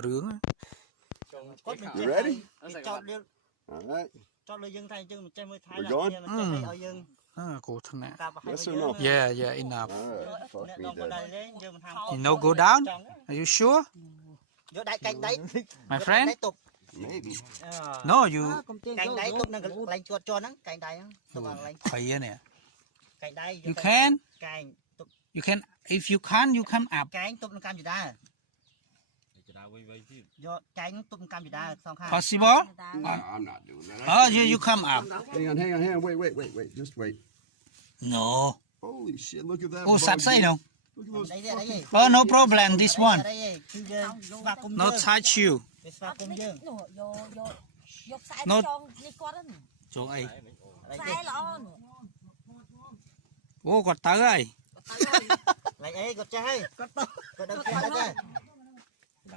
rướng á. You ready? Alright. We're going? Go thằng này. Yes or no? Yeah, enough. Alright, fuck me then. You no go down? Are you sure? My friend? Maybe. No, you. Khỏe nè. You can. You can. If you can't, you come up. Possible? Nah, I'm not doing that. You come up. Hang on. Wait. Just wait. No. Holy shit, look at that. Oh, sắp xây đâu? Look at those fucking... No problem, this one. No touch you. No. Chỗ ấy. Ô, quạt tới ơi. Lại ấy, gọt trái. Gọt đâu kia